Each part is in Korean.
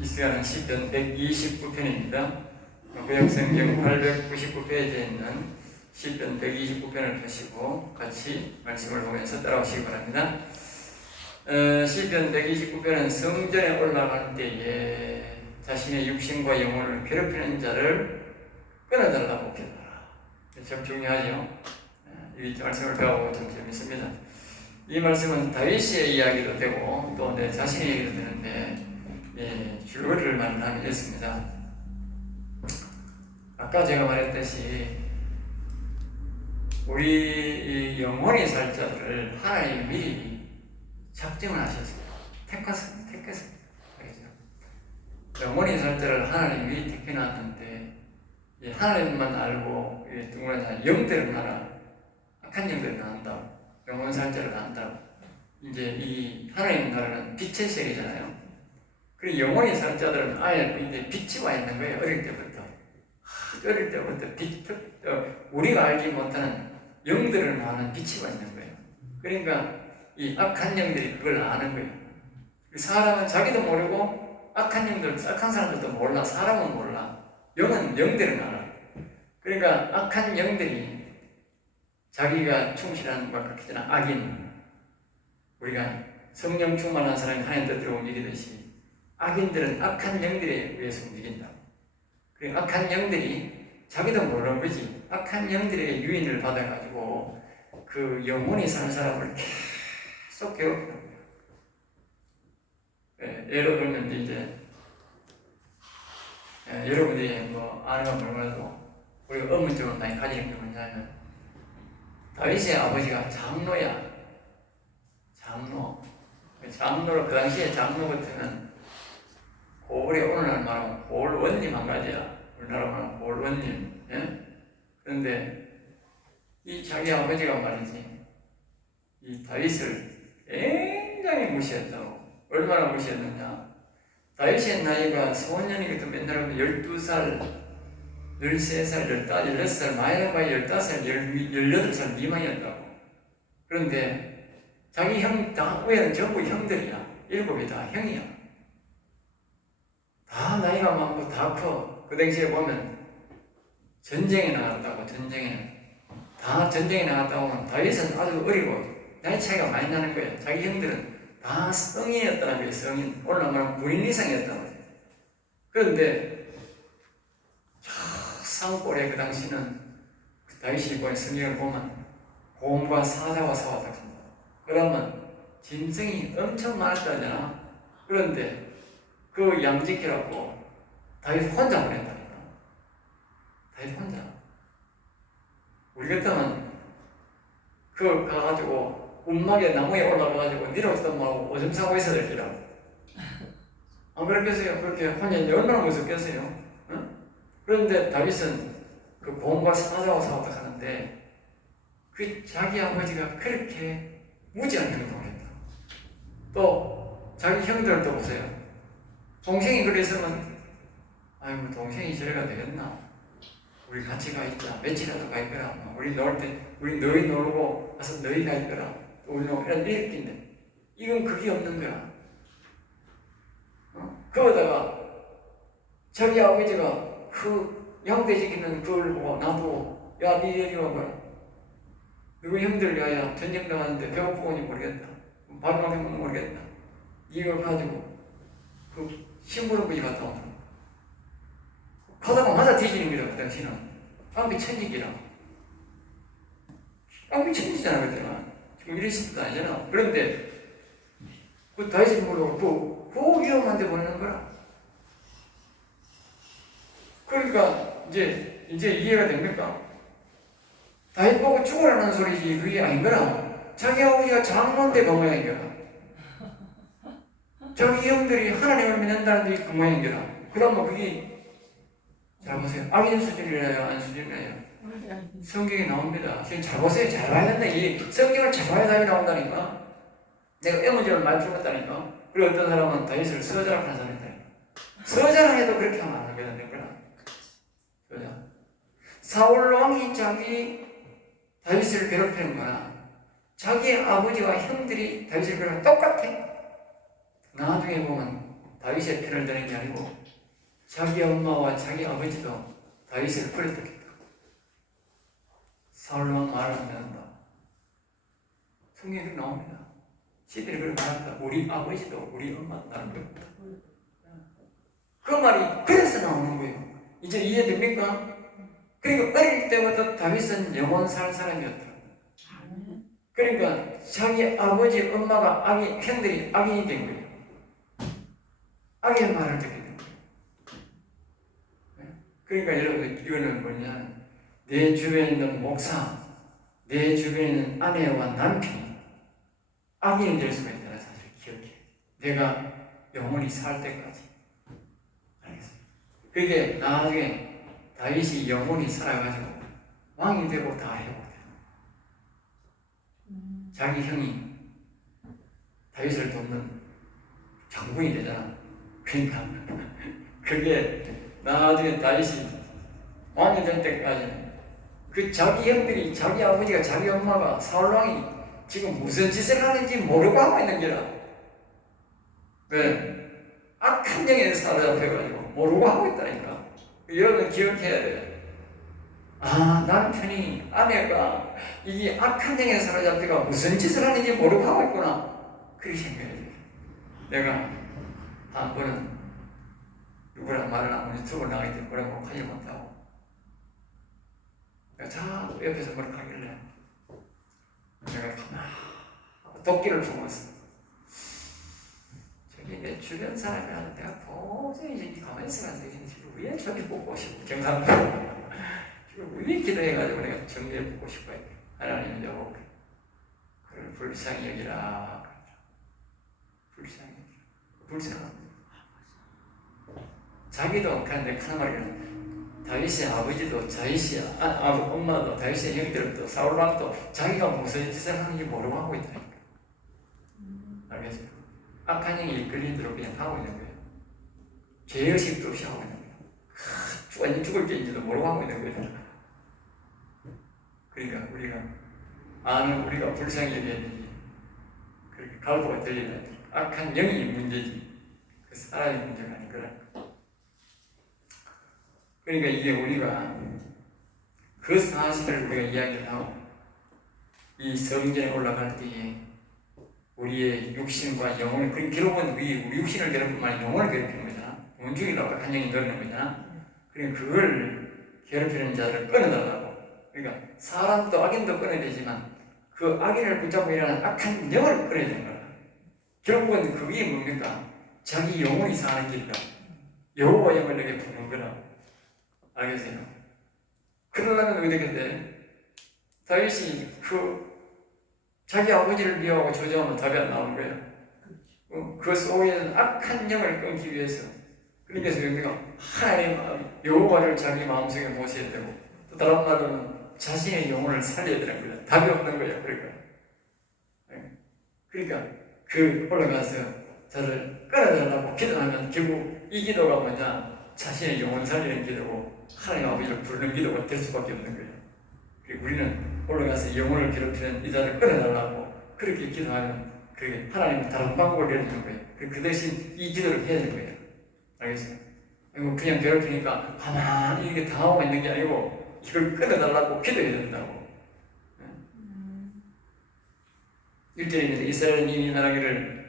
이스라엘은 시편 129편입니다. 구약성경 899페이지에 있는 시편 129편을 펴시고 같이 말씀을 보면서 따라오시기 바랍니다. 시편 129편은 성전에 올라갈 때에 자신의 육신과 영혼을 괴롭히는 자를 끊어달라고 기도하라. 참 중요하죠. 이 말씀을 배워보고 좀 재밌습니다. 이 말씀은 다윗의 이야기도 되고 또 내 자신의 얘기도 되는데 줄거리를 말하면 이렇습니다. 아까 제가 말했듯이 우리 영혼이 살 자들을 하나님이 미리 작정을 하셨어요. 택했습니다. 영혼이 살 자를 하나님이 미리 택해놨는데 하나님만 알고 누구나 영들은 알아. 악한 영들은 안다고. 영혼 살 자를 안다고. 이제 이 하나님 나라는 빛의 세계잖아요. 그리고 영혼이 살 자들은 아예 이제 빛이 와 있는 거예요. 어릴 때부터 우리가 알지 못하는 영들을 아는 빛이 와 있는 거예요. 그러니까 이 악한 영들이 그걸 아는 거예요. 사람은 자기도 모르고 악한 사람들도 몰라. 사람은 몰라. 영들은 알아. 그러니까 악한 영들이 자기가 충실한 것 같기는 악인, 우리가 성령 충만한 사람이 하나님 뜻대로 움직이듯이 악인들은 악한 영들에 의해서 움직인다. 그 악한 영들이 자기도 모르는 거지. 악한 영들의 유인을 받아가지고 그 영혼이 사는 사람을 계속 괴롭히는 거예요. 예를 들면 이제 여러분들이 뭐 아는 건 몰라도 우리가 의문점을 많이 가지는 게 뭐냐면 다윗의 아버지가 장로야. 장로로 그 당시에 장로 같으면 고을에 오늘날 말하면 고을원님 한 가지야. 우리나라 말하면 고을원님. 예? 그런데 이 자기 아버지가 말이지 이 다윗을 굉장히 무시했다고. 얼마나 무시했느냐. 다윗의 나이가 소년이거든. 맨날 하면 12살, 13살, 15살, 16살, 많이 15살, 18살 미만이었다고. 그런데 자기 형, 다 후에는 전부 형들이야. 7이 다 형이야. 다 나이가 많고 다 커. 그 당시에 보면 전쟁에 나갔다고. 다 전쟁에 나갔다고 하면 다윗은 아주 어리고 나이 차이가 많이 나는 거예요. 자기 형들은 다 성인이었다는 거예요. 성인. 오늘 말하면 군인 이상이었다는 거예요. 그런데 저 산골에 그 당시는 다윗이 보낸 성경을 보면 곰과 사자와 싸웠다. 그러면 짐승이 엄청 많았다잖아. 그런데 그 양지키라고 다윗 혼자 보낸다니까. 다윗 혼자. 우리 같으면 그 가가지고 움막에 나무에 올라가가지고 내려오지도 말고 오줌 싸고 있어야 될 거라고. 안 그렇겠어요? 그렇게 혼자 얼마나 무섭겠어요? 응? 그런데 다윗은 그 곰과 사자와 싸웠다 하는데 그 자기 아버지가 그렇게 무지한 행동을 했다. 또 자기 형들도 보세요. 동생이 그랬으면 아이고 동생이 저래가 되겠나? 우리 같이 가 있자. 며칠이라도 가 있거라. 우리 놀 때 우리 너희 놀고 가서 너희 가 있거라. 우리 놀고 이렇게 있는데 이건 그게 없는 거야. 그러다가 자기 아버지가 그 양대 지키는 그걸 보고 나보고 야 니 여기 와봐라. 누구 형들 야야 전쟁 나가는데 배고프고니 모르겠다. 밥만 해먹는 모르겠다. 이걸 가지고 그 심부름꾼이 갔다 온다. 가다가 맞아 뒤지는 거다. 그 당시는 깡비 천직이라. 깡비 천직이잖아. 그때는 지금 이런 시대도 아니잖아. 그런데 그 다윗이 모르고 그 위험한 데 보내는 거라. 그러니까 이제 이해가 됩니까? 다윗 보고 죽으라는 소리지 그게 아닌거라. 자기 아버지가 장로인데 그 모양이거라. 자기 형들이 하나님을 믿는다는데 그 모양이거라. 그러면 그게 잘 보세요. 악인 수준이라요? 안 수준이라요? 성경에 나옵니다. 지금 잘 보세요. 잘 봐야 된다. 이 성경을 잘 봐야 답이 나온다니까. 내가 애무지를 많이 풀었다니까. 그리고 어떤 사람은 다윗을 서자라고 하는 사람이 있다니까. 서자라 해도 그렇게 하면 안 되거든요. 서자. 사울 왕이 자기 다윗을 괴롭히는 거나 자기 아버지와 형들이 다윗을 괴롭히는 똑같아. 나중에 보면 다윗의 편을 드는 게 아니고 자기 엄마와 자기 아버지도 다윗을 버렸겠다. 사울왕 말을 안 듣는다. 성경에 나옵니다. 시들이 그렇게 말한다. 우리 아버지도 우리 엄마도 나를 버렸다. 그 말이 그래서 나오는 거예요. 이제 이해됩니까? 그러니까 어릴 때부터 다윗은 영원 살 사람이었다. 그러니까 자기 아버지, 엄마가 형들이 악인이 된 거예요. 악의 말을 듣게 된 거예요. 그러니까 여러분, 이거는 뭐냐? 내 주변에 있는 목사, 내 주변에 있는 아내와 남편이 악인이 될 수가 있다는 사실을 기억해. 내가 영원히 살 때까지. 알겠습니다. 그게 나중에 다윗이 영원히 살아가지고 왕이 되고 다 해고. 자기 형이 다윗을 돕는 장군이 되잖아. 그러니까 그게 나중에 다윗이 왕이 될 때까지 그 자기 형들이, 자기 아버지가, 자기 엄마가, 사울왕이 지금 무슨 짓을 하는지 모르고 하고 있는 게라. 왜? 악한 영에 사로잡혀가지고 모르고 하고 있다니까. 여러분 기억해야 돼요. 아, 남편이, 아내가 이 악한 영에 사로잡혀가 무슨 짓을 하는지 모르고 하고 있구나. 그렇게 생각해야 돼요. 내가 한 번은 누구랑 말을 하면 유튜브를 나가기 때문에 뭐라고 하지 못하고 내가 자꾸 옆에서 뭘 하길래 내가 가만히 도끼를 품었어. 저기 내 주변 사람이랑 내가 도저히 이제 가만히 있으면 안 되겠는지 왜 저기 뽑고 싶어. 경상도 왜 기도해가지고 내가 정리를 뽑고 싶어요. 하나님 여보 그를 불쌍히 여기라. 불쌍히 여기라. 불쌍합니다. 자기도 그냥 내가 하는 말이야. 다윗의 아버지도 다윗의 엄마도 다윗의 형들도 사울왕도 자기가 무슨 짓을 하는지 모르고 하고 있다니까. 알겠어요? 악한 영이 이끌린 대로 그냥 하고 있는 거예요. 죄의식도 없이 하고 있는 거예요. 완전 죽을 때인지도 모르고 하고 있는 거예요. 그러니까 우리가 불쌍히 여겨야 되지. 그렇게 갈고가 들리는 악한 영이 문제지. 그 사람의 문제가 아닌 거라. 그러니까 이게 우리가 그 사실을 우리가 이야기를 하고 이 성전에 올라갈 때에 우리의 육신과 영혼을, 그 기록은 우리 육신을 괴롭히는 게 아니라 영혼을 괴롭히는 거잖아. 돈 죽이려고 악한 영이 노리는 거잖아. 그러니까 그걸 괴롭히는 자들을 끊어달라고. 그러니까 사람도 악인도 끊어야 되지만 그 악인을 붙잡고 일어나는 악한 영을 끊어야 되는 거야. 결국은 그게 뭡니까? 자기 영혼이 사는 길이다. 여호와 영을 내게 부는 거라. 알겠어요? 그러려면 어떻게 돼? 다윗이 자기 아버지를 미워하고 저주하면 답이 안 나오는 거예요. 그 속에는 악한 영을 끊기 위해서. 그러니까 우리가 하나님 여호와를 자기 마음속에 모셔야 되고 또 다른 말로는 자신의 영혼을 살려야 되는 거예요. 답이 없는 거예요. 그러니까 올라가서 저를 끌어달라고 기도하면 결국 이 기도가 뭐냐? 자신의 영혼 살리는 기도고 하나님 아버지를 부르는 기도가 될 수밖에 없는 거예요. 그리고 우리는 올라가서 영혼을 괴롭히는 이자를 끌어달라고 그렇게 기도하면 그게 하나님은 다른 방법을 내리는 거예요. 그 대신 이 기도를 해야 되는 거예요. 알겠어요? 그냥 괴롭히니까 가만히 이렇게 당하고 있는 게 아니고 이걸 끌어달라고 기도해야 된다고. 1절입니다. 이스라엘은 이 나라기를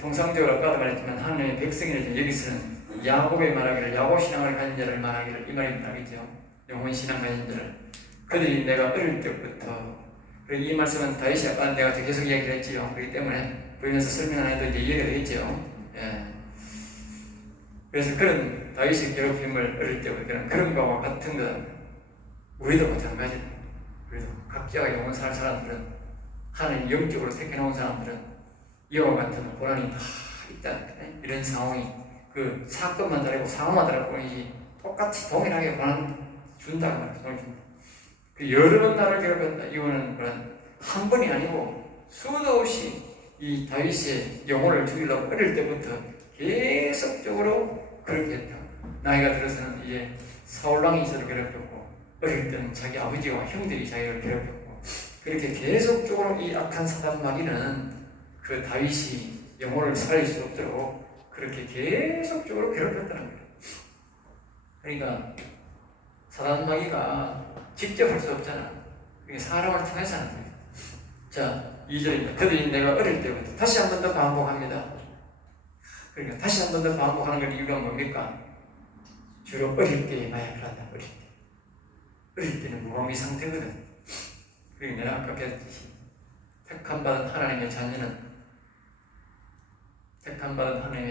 통상적으로 아까도 말했지만 하나님의 백성이라죠. 여기서는 야곱의 말하기를, 야곱 신앙을 가진 자를 말하기를 이 말입니다. 알겠죠? 영혼 신앙 가진 자를 그들이 내가 어릴 때부터 그리고 이 말씀은 다윗이 아까 내가 계속 이야기를 했지요. 그렇기 때문에 보면서 설명 안 해도 이제 이해가 되겠죠. 예. 그래서 그런 다윗의 괴롭힘을 어릴 때부터 그런 거와 같은 것 우리도 마찬가지입니다. 그래서 각자가 영혼 살 사람들은 하나님 영적으로 택해놓은 사람들은 이와 같은 고난이 다 있다. 이런 상황이 그 사건만 다르고 상황만 다를 뿐이지 똑같이 동일하게 고난 준다고 말합니다. 그 여러 번 나를 괴롭혔다. 이거는 한 번이 아니고 수도 없이 이 다윗의 영혼을 죽이려고 어릴 때부터 계속적으로 그렇게 했다. 나이가 들어서는 이제 사울왕이 저를 괴롭혔고 어릴 때는 자기 아버지와 형들이 자기를 괴롭혔고 그렇게 계속적으로 이 악한 사단 마귀는 그 다윗이 영혼을 살릴 수 없도록 그렇게 계속적으로 괴롭혔다는 거예요. 그러니까 사단 마귀가 직접 할 수 없잖아. 그러니까 사람을 통해서 하는 거예요. 자, 2절입니다. 그들이 내가 어릴 때부터 다시 한 번 더 반복합니다. 그러니까 다시 한 번 더 반복하는 건 이유가 뭡니까? 주로 어릴 때에 마약을 한다. 어릴 때는 무방비 상태거든. 그리고 내가 아까 했듯이 택함받은 하나님의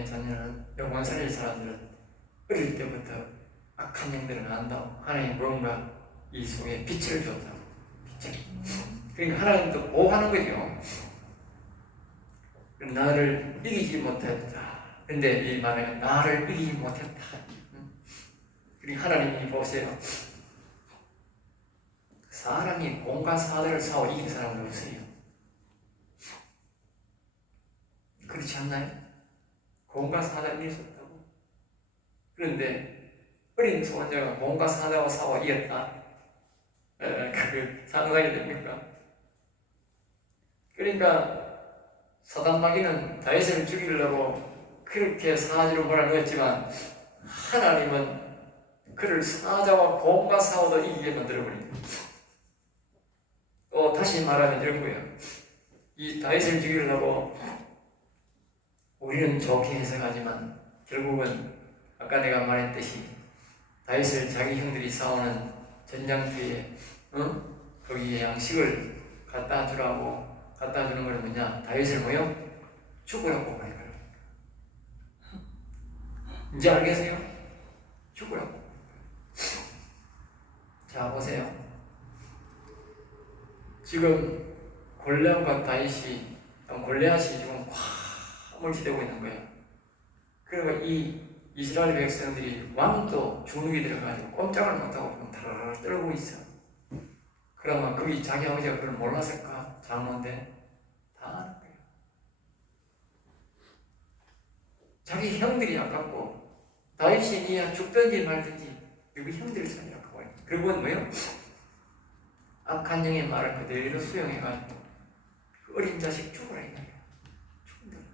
자녀는 영원 살릴 사람들은 어릴 때부터 악한 영들을 안다고 하나님 무언가 이 속에 빛을 줬다고. 그러니까 하나님도 보호하는 거죠. 나를 이기지 못했다. 근데 이 말은 나를 이기지 못했다. 그리고 하나님이 보세요. 사람이 공과 사대를 싸워 이긴 사람은 없어요. 그렇지 않나요? 공과 사대를 이길 수 없다고. 그런데 어린 소원자가 공과 사대와 싸워 이겼다. 그게 상상이 됩니까? 그러니까 사단 마귀는 다윗을 죽이려고 그렇게 사지로 몰아넣었지만 하나님은 그를 사자와 곰과 싸워도 이기게 만들어버립니다. 또 다시 말하면 이렇고요. 이 다윗을 죽이려고 우리는 좋게 해석하지만 결국은 아까 내가 말했듯이 다윗을 자기 형들이 싸우는 전장터에 거기에 양식을 갖다 주라고 갖다 주는 건 뭐냐? 다윗을 뭐요? 죽으라고 말해요. 이제 알겠어요? 죽으라고. 자, 보세요. 지금 골리앗과 다윗이, 골리앗이 지금 화물시되고 있는 거예요. 그리고 이 이스라엘 백성들이 왕도 주눅이 들어가지고 꼼짝을 못하고 타라라 떨고 있어. 그러면 거기 자기 아버지가 그걸 몰랐을까? 장로인데 다 아는 거예요. 자기 형들이 아깝고 다윗이 니야 죽든지 말든지 여기 형들이 살려고 하고 있는. 그리고는 뭐요? 악한 영의 말을 그대로 수용해가지고 그 어린 자식 죽으라 이 말이야. 죽는다.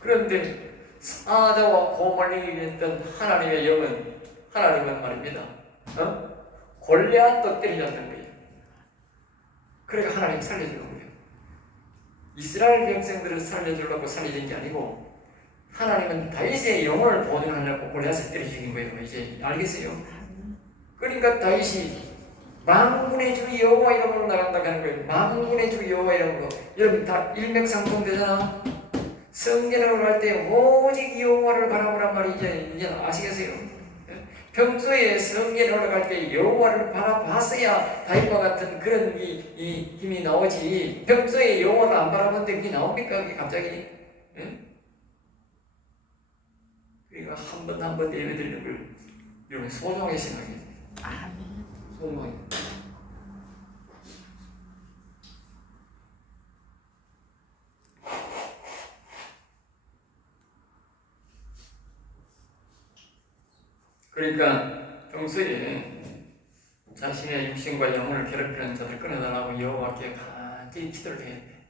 그런데 사자와 곰을 이겼던 하나님의 영은 하나님은 말입니다. 골리앗도 때리셨던 거예요. 그러니까 하나님 살려주는 거예요. 이스라엘 백성들을 살려주려고 살려준 게 아니고 하나님은 다윗의 영혼을 보존하려고 골리앗을 때려 죽인 거예요. 이제 알겠어요? 그러니까 다윗이 만군의 주 여호와 이름으로 나간다고 하는 거예요. 만군의 주 여호와 이름으로. 여러분 다 일맥상통되잖아. 성전으로 갈 때 오직 여호와를 바라보란 말이 이제 아시겠어요? 평소에 성전으로 갈 때 여호와를 바라봤어야 다윗과 같은 그런 이 힘이 나오지. 평소에 여호와를 안 바라보는데 그게 나옵니까? 그게 갑자기? 예? 그러니까 한 번 예배드리는 걸 여러분 소중하게 생각해야 돼요. 소중하게. 그러니까 평소에 자신의 육신과 영혼을 괴롭히는 자들 끊어달라고 여호와께 간절히 기도를 해야 돼.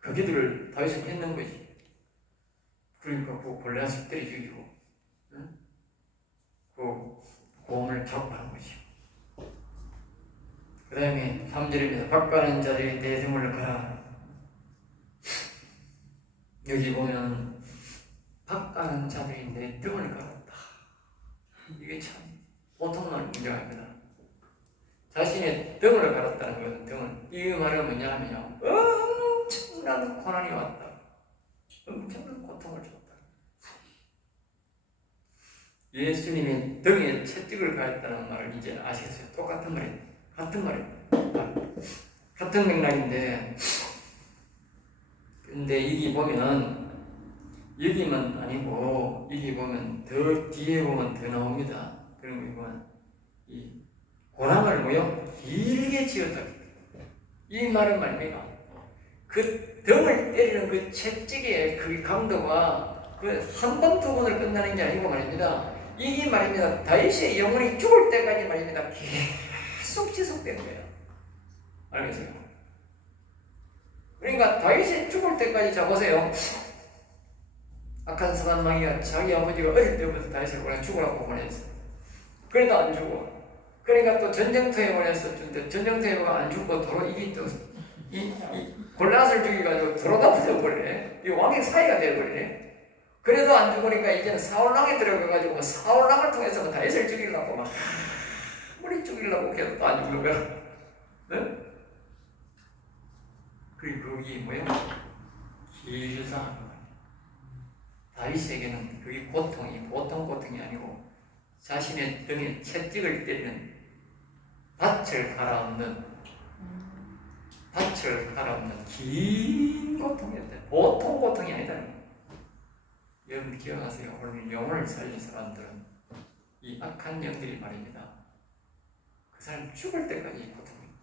그 기도를 다윗은 했는 거지. 그러니까 그 골리앗을 때려 죽이고 그 고음을 잡아한 거지. 그 다음에 3절입니다. 박가는 자들이 내 등을 가라. 여기 보면 박가는 자들이 내 등을 갈았다. 이게 참 보통은 문제입니다. 자신의 등을 갈았다는 것은 등은 이 말은 뭐냐 하면요, 엄청난 고난이 왔다. 엄청난 고통을 줬다. 예수님이 등에 채찍을 가했다는 말을 이제 아시겠어요? 똑같은 말이에요. 같은 맥락인데, 근데 여기 보면 여기만 아니고 여기 보면 더 뒤에 보면 더 나옵니다. 그런 거 보면 이 고난을 뭐요? 길게 지었다. 이 말은 말입니까? 그 등을 때리는 그 채찍의 그 강도가 그 한 번, 두 번을 끝나는 게 아니고 말입니다. 이게 말입니다. 다윗의 영혼이 죽을 때까지 말입니다. 계속 지속되는 거예요. 알겠어요? 그러니까 다윗이 죽을 때까지 잡으세요. 악한 사단 마귀가 자기 아버지가 어릴 때부터 다윗을 원래 죽으라고 보냈어. 그래도 안 죽어. 그러니까 또 전쟁터에 보냈어. 근데 전쟁터에가 안 죽고 도로 이게 또 이 골리앗을 죽여가지고 도로다 부숴버리네. 이 왕의 사이가 되어버리네. 그래도 안 죽으니까 이제는 사울왕에 들어가가지고 사울왕을 통해서 다윗을 죽이려고 막 아무리 죽이려고 해도 또 안 죽는 거야. 네? 그리고 그게 뭐야? 길상한 거야. 다윗에게는 그게 고통이 보통 고통이 아니고 자신의 등에 채찍을 때리는 밭을 갈아엎는 긴 고통이었대. 보통 고통이 아니다. 여러분 기억하세요. 오늘 영혼을 살린 사람들은 이 악한 영들이 말입니다. 그 사람 죽을 때까지 고통입니다.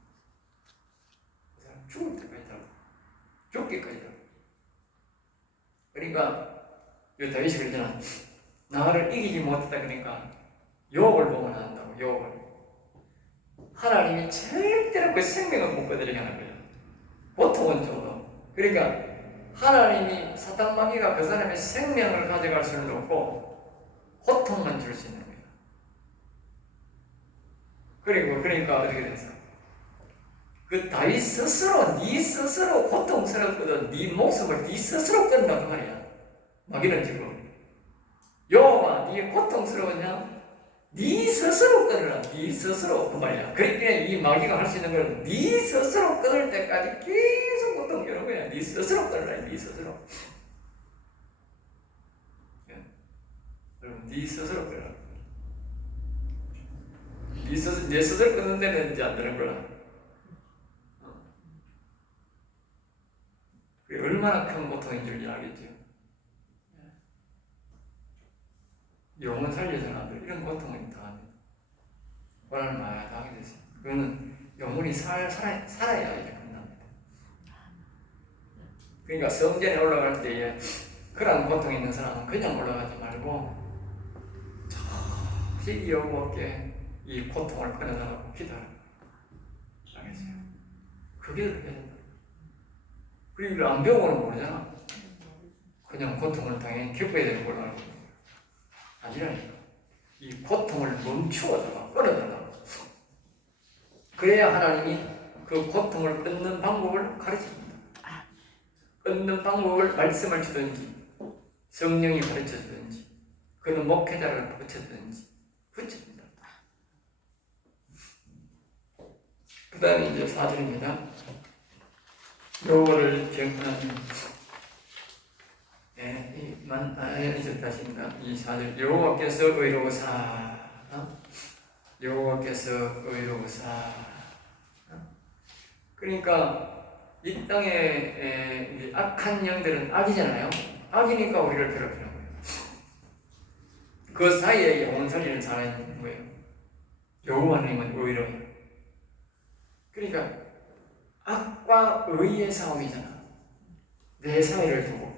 그 사람 죽을 때까지 다 죽기까지 다. 그러니까 이 다윗이 그러잖아. 나를 이기지 못했다. 그러니까 욕을 보면 한다고. 욕을. 하나님이 절대로 그 생명을 못 거두게 하는 거예요. 고통은 줘도. 그러니까 하나님이 사탄 마귀가 그 사람의 생명을 가져갈 수는 없고 고통만 줄 수 있는 거예요. 그러니까 어떻게 됐어? 그 다윗 스스로 네 스스로 고통스럽거든. 네 목숨을 네 스스로 끊는다 그 말이야. 마귀는 지금 여호와 네 고통스러웠냐? 네 스스로 끊으라. 네 스스로 그 말이야. 그러니까 이 마귀가 할 수 있는 건 네 스스로 끊을 때까지 계속 고통 주는 거야. 네 스스로 끊으라. 네 스스로. 여러분 네 스스로 끊으라. 네 스스로 끊는 데는 이제 안 되는 거야. 그게 얼마나 큰 고통인 줄 알겠죠. 영혼 살려서는 안 돼. 이런 고통을 당합니다. 고난을 많이 당하게 됐어요. 그거는 영혼이 살아야 이제 끝납니다. 그러니까 성전에 올라갈 때에 그런 고통이 있는 사람은 그냥 올라가지 말고 저기 여호와께 이 고통을 끊어달라고 기도하라. 알겠어요? 그게 그렇게 된다. 그리고 안 배우고는 모르잖아. 그냥 고통을 당연히 겪어야 되는 걸로 알고 있어요. 아니라니까. 이 고통을 멈추어달라고, 끊어달라고. 그래야 하나님이 그 고통을 끊는 방법을 가르쳐줍니다. 끊는 방법을 말씀을 주든지, 성령이 가르쳐 주든지, 그는 목회자를 붙여주든지, 붙여줍니다. 그 다음에 이제 4절입니다. 여호와를 경외하는 이제 다시입니다. 이 4절 여호와께서 의로우사 여호와께서 의로우사. 그러니까 이 땅에 악한 영들은 악이잖아요. 악이니까 우리를 괴롭히는 거예요. 그 사이에 영혼 살리는 사람이 있는 거예요. 여호와님은 의로워요. 그러니까 악과 의의 싸움이잖아. 내 사이를 두고.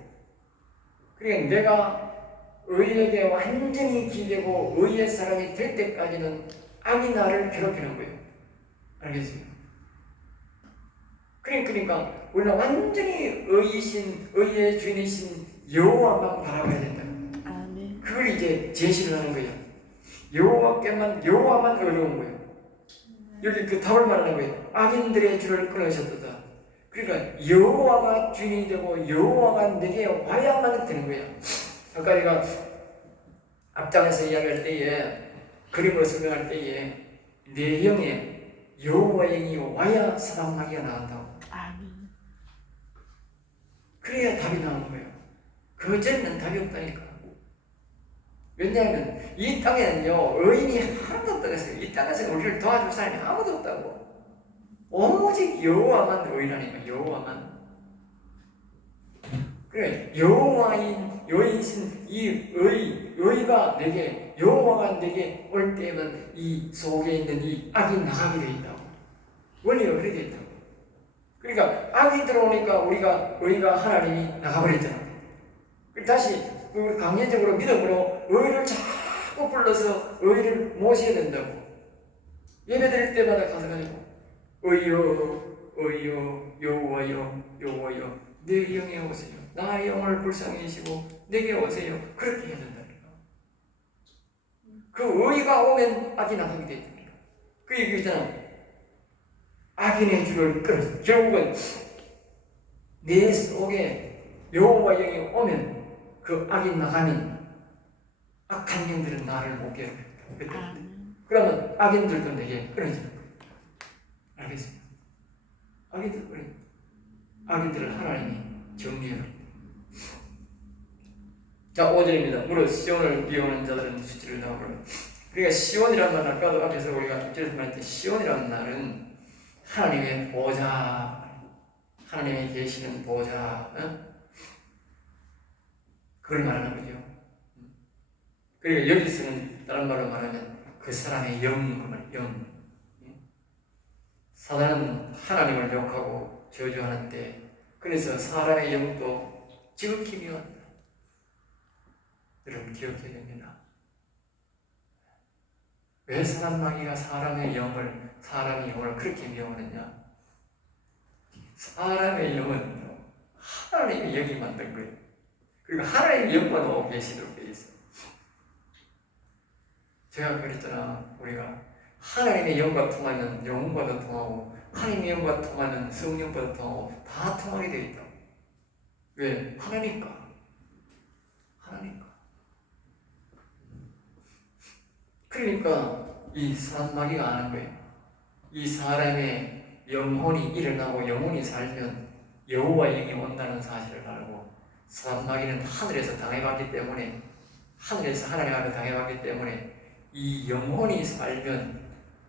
그러니까 내가 의에게 완전히 기대고 의의 사람이 될 때까지는 악이 나를 괴롭히는 거예요. 알겠어요? 그러니까 우리는 완전히 의의 주인이신 여호와만 바라봐야 된다. 그걸 이제 제시를 하는 거예요. 여호와만 어려운 거예요. 여기 그 답을 말하는 거예요. 악인들의 줄을 끊으셨도다. 그러니까 여호와가 주인이 되고 여호와가 내게 와야만 되는 거예요. 아까 우리가 앞장에서 이야기할 때에 그림을 설명할 때에 내 영에 여호와의 영이 와야 사단 마귀가 나간다고. 그래야 답이 나오는 거예요. 그전에는 답이 없다니까. 왜냐하면 이 땅에는요 의인이 하나도 없다고 했어요. 이 땅에서 우리를 도와줄 사람이 아무도 없다고. 오직 여호와만 의인하니까. 여호와만. 그래 여호와이신 이 의가 내게 여호와가 내게 올 때에만 이 속에 있는 이 악이 나가게 돼 있다고. 원리가 그렇게 돼 있다고. 그러니까 악이 들어오니까 의가 하나님이 나가버렸잖아. 다시 강제적으로 믿음으로 의를 자꾸 불러서 의를 모셔야 된다고. 예배 드릴 때마다 가서 가지고 의여 어여 여호와여 여호와여 내 영에 오세요. 나의 영을 불쌍히 여시고 내게 오세요. 그렇게 해야 된다니까. 그 의가 오면 악이 나가게 돼 있다니까. 그 얘기 있잖아. 악인의 줄을 끊어. 결국은 내 속에 여호와 영이 오면 그 악이 나가면 악한 영들은 나를 못 괴롭혀. 그러면 악인들도 내게 끊어지는 거예요. 알겠습니까? 악인들을 하나님이 정리해요. 자, 5절입니다. 무릇 시온을 미워하는 자들은 수치를 당하고. 그러니까 시온이라는 말, 아까도 앞에서 우리가 6절에서 말했듯이 시온이라는 말은 하나님의 보좌, 하나님이 계시는 보좌, 그걸 말하는 거죠. 그리고 여기서는 다른 말로 말하면 그 사람의 영. 사단은 하나님을 욕하고 저주하는데, 그래서 사람의 영도 지극히 미워한다. 여러분 기억해야 됩니다. 왜 사단 마귀가 사람의 영을 그렇게 미워하느냐? 사람의 영은 하나님의 영이 만든 거예요. 그리고 하나님의 영만 오고 계시도록 되어 있어요. 제가 그랬잖아. 우리가 하나님의 영과 통하면 영혼과도 통하고, 하나님의 영과 통하면 성령과도 통하고, 다 통하게 되어 있다. 왜? 하나니까. 그러니까 이 사단 마귀가 아는 거예요. 이 사람의 영혼이 일어나고 영혼이 살면 여호와 영이 온다는 사실을 알고, 사단 마귀는 하늘에서 당해봤기 때문에, 하늘에서 하나님 앞에 당해봤기 때문에 이 영혼이 살면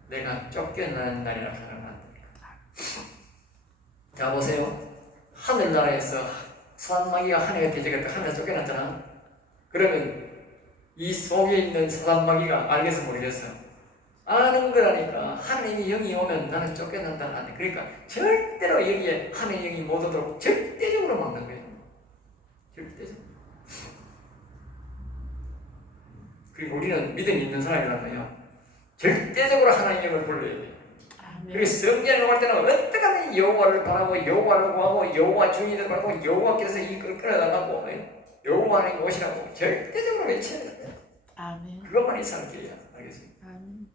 내가 쫓겨나는 날이라고 생각한다. 자, 보세요. 하늘나라에서 사단 마귀가 하늘에 대적했다. 하늘에 쫓겨났잖아. 그러면 이 속에 있는 사단 마귀가 알겠어 모르겠어? 아는 거라니까. 하나님의 영이 오면 나는 쫓겨난다는 안 돼. 그러니까 절대로 여기에 하나님의 영이 못 오도록 절대적으로 막는 거예요. 절대적으로. 그리고 우리는 믿음이 있는 사람이라면요, 절대적으로 하나님의 영을 불러야 돼요. 그리고 성전에 올 때는 어떡하든 여호와를 바라고 여호와를 구하고 여호와 주인을 바라고 여호와께서 이걸 끌어나가고 여호와 하나님 오시라고 절대적으로 외쳐야 돼요. 아멘. 그것만 이상할 길이야. 알겠습니까? 아멘.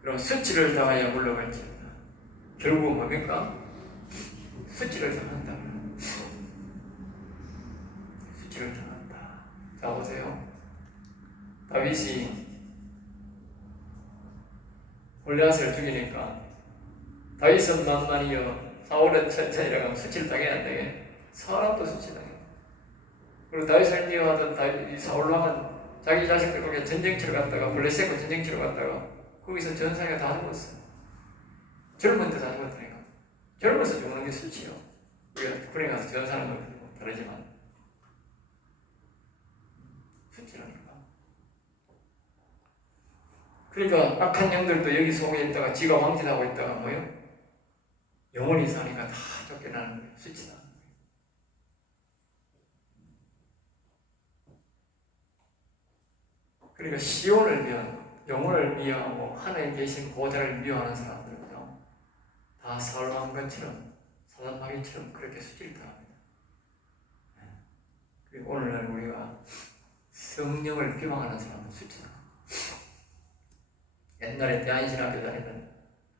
그럼 수치를 당하여 물러갈지어다. 결국은 뭡니까? 수치를 당한다. 수치를 당한다. 자, 보세요. 다윗이 골리앗을 죽이니까 다윗은 만만이여 사울은 천천히라고 하면 수치를 당해야 안 되게. 사람도 수치 당해. 그리고 다윗을 미워하던 사울왕은 자기 자식들과 전쟁 치러 갔다가 블레셋과 전쟁 치러 갔다가 거기서 전사가 다 죽었어. 젊은 때 다 죽었다니까. 젊어서 죽는 게 수치요. 우리가 군에 가서 전사하는 건 다르지만 수치라니까. 그러니까 악한 영들도 여기 속에 있다가 지가 왕짓하고 있다가 뭐요? 영원히 사니까 다 쫓겨나는 거예요. 수치다. 그러니까 시온을 미워하고 영혼을 미워하고 하나님 계신 보좌를 미워하는 사람들은요, 다 사울왕 것처럼 사단 마귀처럼 그렇게 수치를 당합니다. 그리고 오늘날 우리가 성령을 비방하는 사람은 수치다. 옛날에 대한신학교 다니던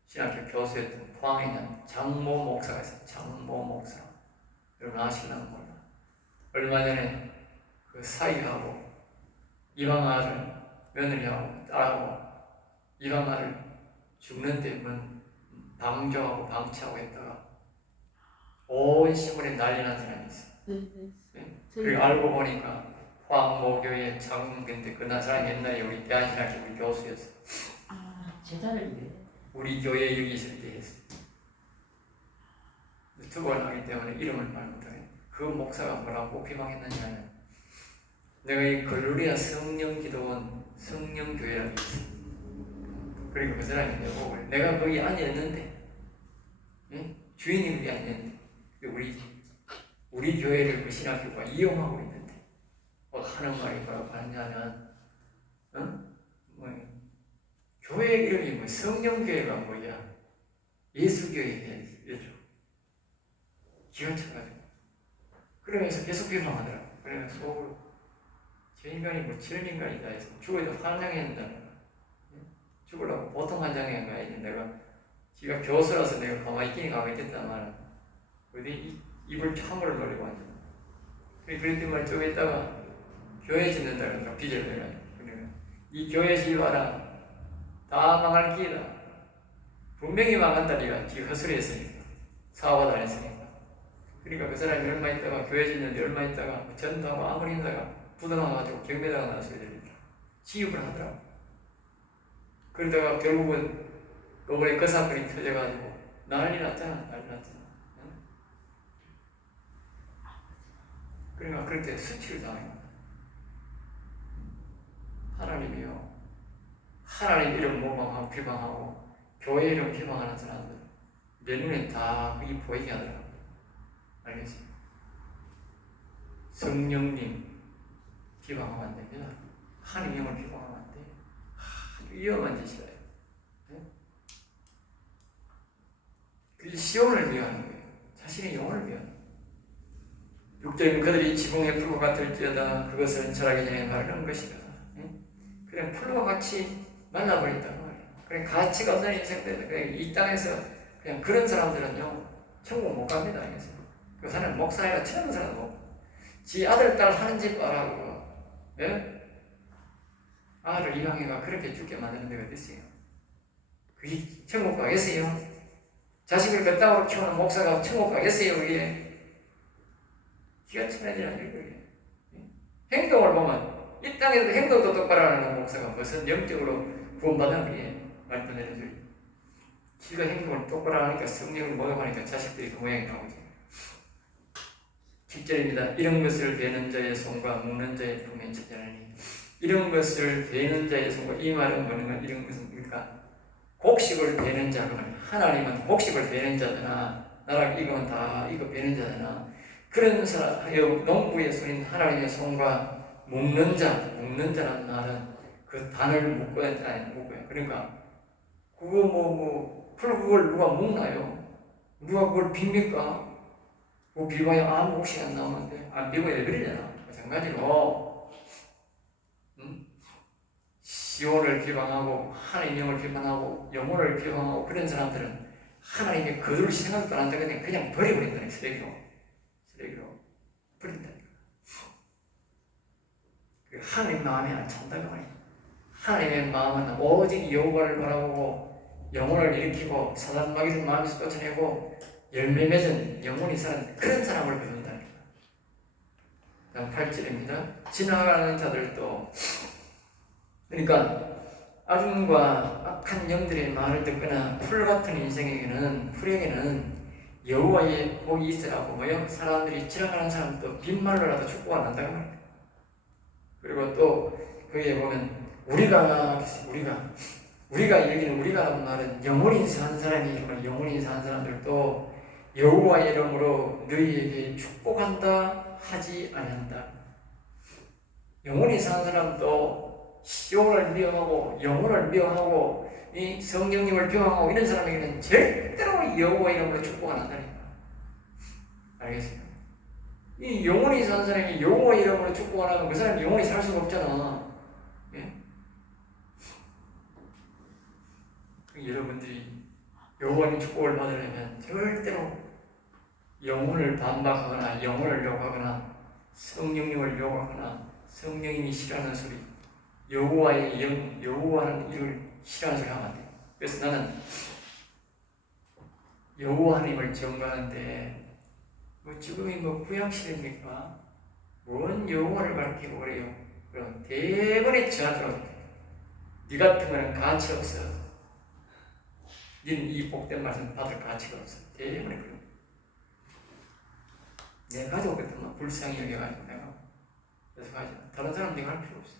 신학교 교수였던 포항에 있는 장모 목사가 있어요. 장모 목사. 여러분 아시려나 몰라. 얼마 전에 그 사위하고 이방아를 며느리하고 딸하고 이방아를 죽는데 방조하고 방치하고 했다가 온 시골에 난리 난 사람이 있어요. 네. 그리고 알고 보니까 포항모교의 장로인데 그 사람이 옛날에 우리 대한신학교 우리 교수였어요. 제자를 우리 교회 여기 있을 때 했어요. 유튜브를 하기 때문에 이름을 말 못하겠어요. 그 목사가 뭐라고 비방했느냐면, 내가 이 글루리아 성령기도원 성령교회라는 게 있어요. 그리고 그 사람이 내보고 내가 거기 앉아있는데, 응? 주인이 거기 앉아있는데 우리 교회를 그 신학교가 이용하고 있는데 하는 말이 뭐라고 하냐면, 교회 이름이 뭐 성령교회가 뭐야? 예수교회 이랬죠. 기가 차가지고. 그러면서 계속 비방하더라고. 그래서 속으로 저 인간이 뭐 저런 인간이다 해서 죽어도 환장해야 된다는 거야. 죽으려고 보통 환장해야 가야지. 내가 지가 교수라서 내가 가만히 있긴 가만히 있겠단 말이야. 어디 입을 참으로 놀리고 앉아. 그랬더니 좀 있다가 교회 짓는다 그러더라. 빚을 내가지고. 그러니까 이 교회 지어봐라. 다 망할 기회다. 분명히 망한다 니가 지금 헛소리 했으니까. 사업하다 했으니까. 그러니까 그 사람이 얼마 있다가 교회 짓는데 얼마 있다가 전도하고 아무리 있다가 부도나가지고 경매다가 나는 소리 들리더라. 지급을 하더라고. 그러다가 결국은 이번에 그 사건이 터져가지고 난리 났잖아. 난리 났잖아. 응? 그러니까 그럴 때 수치를 당해요. 하나님이요. 하나님 이름 모방하고 비방하고 교회 이름 비방하는 사람들 내 눈에 다 그게 보이게 하더라고. 알겠어요? 성령님 비방하면 안 됩니다. 하나님을 비방하면 안 돼요. 아주 위험한 짓이에요. 네? 그게 시온을 위하는 거예요. 자신의 영혼을 위하는 거예요. 육적인 그들이 지붕의 풀과 같을지어다 그것은 절하기 전에 마르는 것이다. 네? 그냥 풀과 같이 말라버린다는 말이에요. 그냥 가치가 없는 인생들, 그냥 이 땅에서 그냥 그런 사람들은요 천국 못 갑니다. 알겠어요? 그 사람 목사가 처음 사람 못. 지 아들 딸 하는 집 봐라고. 예? 아들 이방애가 그렇게 죽게 만드는 데가 어딨어요? 그게 천국 가겠어요? 자식을 그 땅으로 키우는 목사가 천국 가겠어요? 그게 기가 차려지는 거예요. 행동을 보면 이 땅에서도 행동도 똑바로 하는 목사가 무슨 영적으로 구원받은 그게 말도 내려줘요. 지가 행동을 똑바로 하니까 성령을 모독하니까 자식들이 그 모양이 나오지. 7절입니다. 이런 것을 베는 자의 손과 묶는 자의 품에 찾아내니 이런 것을 베는 자의 손과 이 말은 뭐냐? 이런 것은 뭡니까? 곡식을 베는 자. 그러면 하나님은 곡식을 베는 자잖아. 나라 이거는 다 이거 베는 자잖아. 그런 사람, 농부의 손인 하나님의 손과 묶는 자라는 말은 그 단을 묶어야 아니 묶어요. 그러니까 그거 풀 그걸 누가 묶나요? 누가 그걸 빕니까? 그 비봐야 아무 혹시 안 나오는데 안 비고 내버리잖아. 마찬가지로 시온을 비방하고 하나님의 영을 비방하고 영혼을 비방하고 그런 사람들은 하나님의 거둘 생각도 안 하는데 그냥 버려버린다니. 쓰레기로 버린다니까. 하나님 마음에 안 찬다고 말이야. 하나님의 마음은 오직 여호와를 바라보고 영혼을 일으키고 사단 마귀를 마음에서 쫓아내고 열매 맺은 영혼이 사는 그런 사람을 부른다니까. 다음 8절입니다. 지나가는 자들도 그러니까 악인과 악한 영들의 말을 듣거나 풀 같은 인생에게는 풀에게는 여호와의 복이 있으라고 뭐요? 사람들이 지나가는 사람도 빈말로라도 축복을 한다고 말입니다. 그리고 또 거기에 보면 우리가 여기는 우리가라는 말은 영혼이 사는 사람이 정말 영혼이 사는 사람들도 여호와의 이름으로 너희에게 축복한다 하지 않는다. 영혼이 사는 사람도 시온을 미워하고 영혼을 미워하고 이 성령님을 비방하고 이런 사람에게는 절대로 여호와의 이름으로 축복 안 한다니까. 알겠어요? 이 영혼이 사는 사람이 여호와의 이름으로 축복 안 하면 그 사람이 영혼이 살 수가 없잖아. 예? 여러분들이 여호와의 축복을 받으려면 절대로 영혼을 반박하거나 영혼을 욕하거나 성령님을 욕하거나 성령님이 싫어하는 소리, 여호와는 이를 싫어하는 소리 하면 안 돼. 그래서 나는 여호와 하나님을 정거하는데 지금이 구약시대입니까? 뭔 여호와를 가르치고 그래요? 그럼 대번에 저한테로 네 같은 거는 가치 없어. 너는 이 복된 말씀 받을 가치가 없어. 대번에 그래요. 내 가족 같으면 불쌍히 여겨가지고 내가 그래서 가지. 다른 사람 내가 할 필요 없어.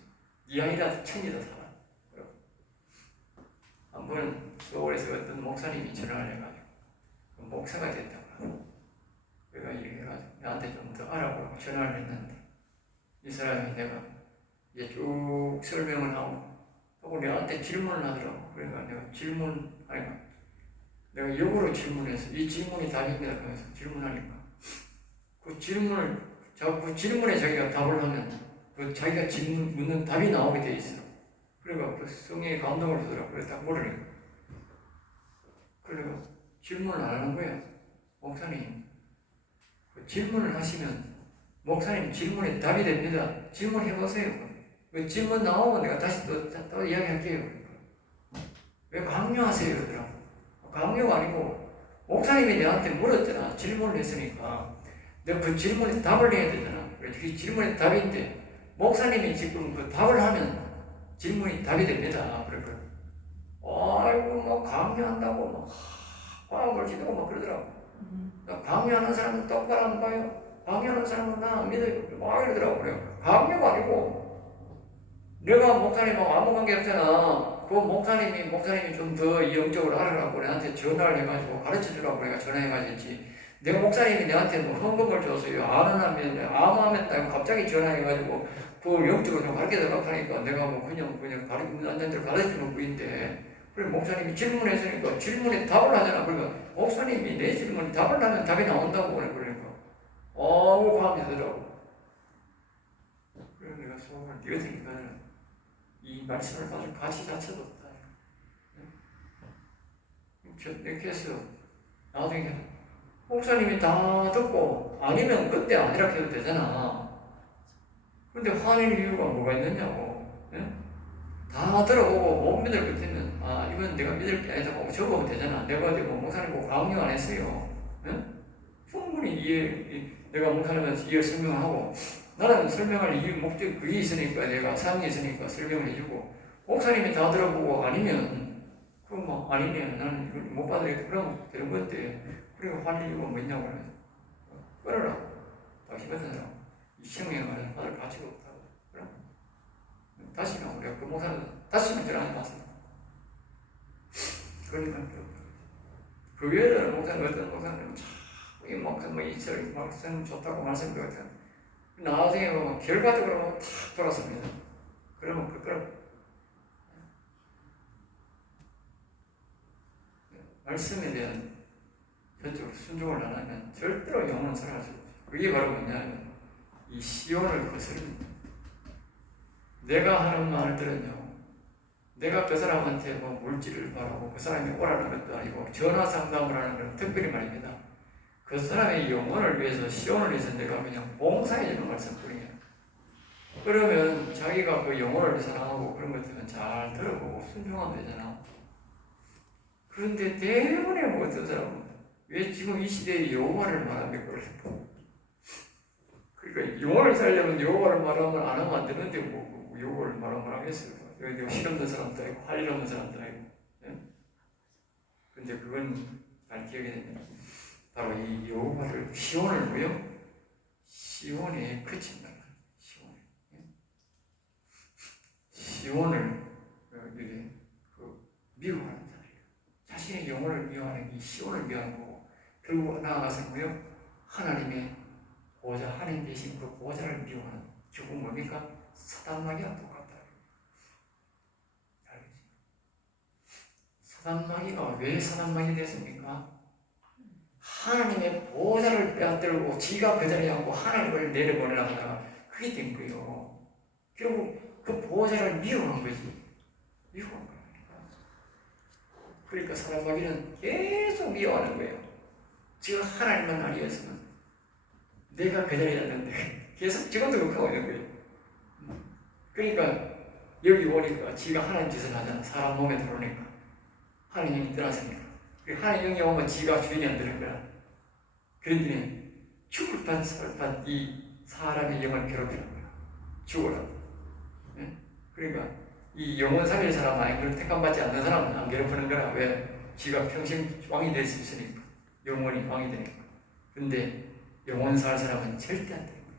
네 아이라도 천지도 살아. 한 번은 서울에서 어떤 목사님이 전화를 해가지고 목사가 됐다고. 내가 이렇게 해가지고 나한테 좀 더 알아보라고 전화를 했는데 이 사람이 내가 이제 쭉 설명을 하고 하고 내한테 질문을 하더라고. 그러니까 내가 역으로 질문해서 이 질문이 답입니다 하면서 질문하니까 그 질문에 자기가 답을 하면 그 자기가 묻는 답이 나오게 돼 있어. 그러니까 그 성령의 감동을 주더라고. 그래서 딱 물으니까. 그리고 질문을 안 하는 거야. 목사님. 그 질문을 하시면 목사님 질문에 답이 됩니다. 질문해보세요. 그 질문 나오면 내가 다시 또 이야기할게요. 왜 강요하세요? 그러더라고. 강요가 아니고 목사님이 내한테 물었잖아. 질문을 했으니까 내가 그 질문에 답을 해야 되잖아. 그 질문의 답인데 목사님이 지금 그 답을 하면 질문이 답이 됩니다. 그러니까 아이고 뭐 강요한다고 막 화학을 지도고 막 그러더라고. 강요하는 사람은 똑바로 안 봐요. 강요하는 사람은 나 안 믿어요. 막 이러더라고. 그래요. 강요가 아니고 내가 목사님하고 아무 관계 없잖아. 그 목사님이 좀 더 영적으로 알아라고 내한테 전화를 해가지고 가르쳐주라고 내가 전화해가지고 했지. 내 목사님이 내한테 뭐 헌금을 줬어요. 아무하면 갑자기 전화해가지고 그 영적으로 좀 가르쳐달라고 하니까 내가 뭐 그냥 앉은 가르치는 분인데 그래 목사님이 질문했으니까 질문에 답을 하잖아. 그러니까 목사님이 내 질문에 답을 하면 답이 나온다고 그러니까 감이 되더라고. 그래서 내가 속을 뛰어들니까 이 말씀을 받을 가치 자체도 없다. 이렇게 해서 나중에 목사님이 다 듣고 아니면 그때 아니라 해도 되잖아. 근데 화낼 이유가 뭐가 있느냐고. 예? 다 들어보고 못 믿을 것같으면 이건 내가 믿을 게 아니다 하고 적으면 되잖아. 내가 뭐 목사님 보고 강요 안 했어요. 예? 충분히 내가 목사님한테 이해를 설명하고 나는 설명할 이유 목적 그게 있으니까 내가 사항이 있으니까 설명을 해주고 목사님이 다 들어보고 아니면 그럼 뭐 아니면 나는 이걸 못 받으겠다 그러면 되는 건데 그리고 화낼 이유가 뭐냐고 그러면서 끊으라. 다시 받으라. 이 시험에 말하는 받을 가치가 없다고. 그럼 다시는 우리가 그 목사는 다시는 전화하지 마세요. 그러니까 그 외에는 목사는 어떤 목사는 이 목사는 이 말씀 좋다고 말씀드렸잖아. 나중에 보면 결과적으로 탁 돌았습니다. 그러면 말씀에 대한 전적으로 순종을 안 하면 절대로 영원한 살아갈 수 없어요. 그게 바로 뭐냐면 이 시온을 거스릅니다. 내가 하는 말들은요, 내가 그 사람한테 뭐 물질을 바라고 그 사람이 오라는 것도 아니고 전화 상담을 하는 건 특별히 말입니다. 그 사람의 영혼을 위해서 시온을 위해서 내가 그냥 봉사해주는 말씀뿐이에요. 그러면 자기가 그 영혼을 위해서 나가고 그런 것들은 잘 들어보고 순종하면 되잖아. 그런데 때문에 뭐 어떤 사람은 왜 지금 이 시대에 여호와를 말합니까? 그러니까 영혼을 살려면 여호와를 말하면 안 하면 안 되는데 뭐 여호와를 말하면 하겠어요. 여기 실없는 사람도 아니고 할 일 없는 사람도 아니고. 근데 그건 잘 기억이 됩니다. 바로 이 여호와를 시온을 뭐요? 시온에 그친다. 시온을 이게 미워하는 자리예요. 자신의 영혼을 미워하는 이 시온을 미워하는 거고 결국 나아가서 뭐요? 하나님의 보호자, 하나님 대신 그 보호자를 미워하는 결국 뭡니까? 사단마귀와 똑같다. 알겠지? 사단마귀가 왜 사단마귀 됐습니까? 하나님의 보호자를 빼앗들고 지가 그 자리에 앉고 하나님을 내려보내려고 하다가 그게 된 거예요. 결국 그 보호자를 미워한 거지. 미워한 거니까. 그러니까 사단마귀는 계속 미워하는 거예요. 지금 하나님만 아니었으면 내가 그 자리에 앉는데 계속 지금도 그렇게 하고 있는 거예요. 그러니까 여기 오니까 지가 하나님 짓을 하잖아. 사람 몸에 들어오니까 하나님이 들어왔으니까 하나님 영이 오면 지가 주인이 안 되는 거야. 그런데 죽을 판 살 판 이 사람의 영을 괴롭히는 거야. 죽어라. 네? 그러니까 이 영혼 살릴 사람 아니면 택함받지 않는 사람은 안 괴롭히는 거라. 왜? 지가 평생 왕이 될 수 있으니까. 영혼이 왕이 되니까. 근데 영혼 살 사람은 절대 안 되는 거야.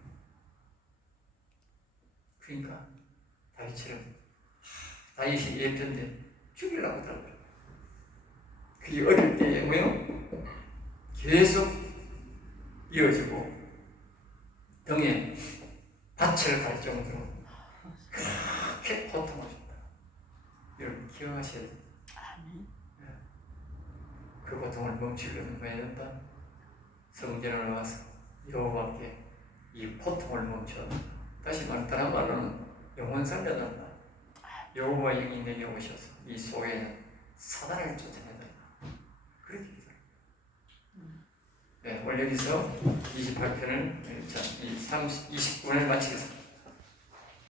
그러니까 다윗처럼 다윗이 예편데 죽이려고 하더라고요. 그게 어릴 때에 뭐요? 계속 이어지고 등에 밭을 갈 정도로 그렇게 고통을 줬다. 기억하셔야 돼요. 아멘. 그 고통을 멈추려면 뭐 해야 된다? 성전을 와서 여호와께 이 고통을 멈춰. 다시 말 다른 말로는 영혼 살려달라. 여호와 영이 내게 오셔서 이 속에는 사단을 쫓아내달라. 그렇게 기도해요. 네, 오늘 여기서 28편을 29분을 마치겠습니다.